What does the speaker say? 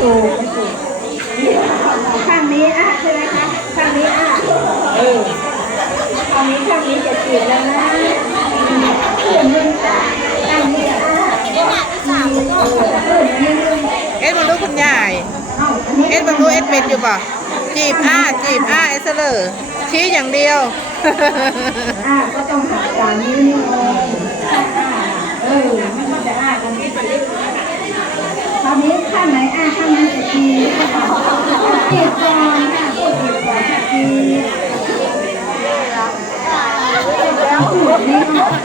ถูกไม่ถูกข้างนี้อะใช่ไหมคะข้างนี้อะเออข้างนี้ข้างนี้จะจีบแล้วนะเพื่อนมึงอะข้างนี้อะเอ็ดบังดูคุณยายเอ้าอันนี้เอ็ดบังดูเอ็ดเป็นอยู่ป่ะจีบอ้าจีบอ้าเอสเลอร์ชี้อย่างเดียวอะ Thank you.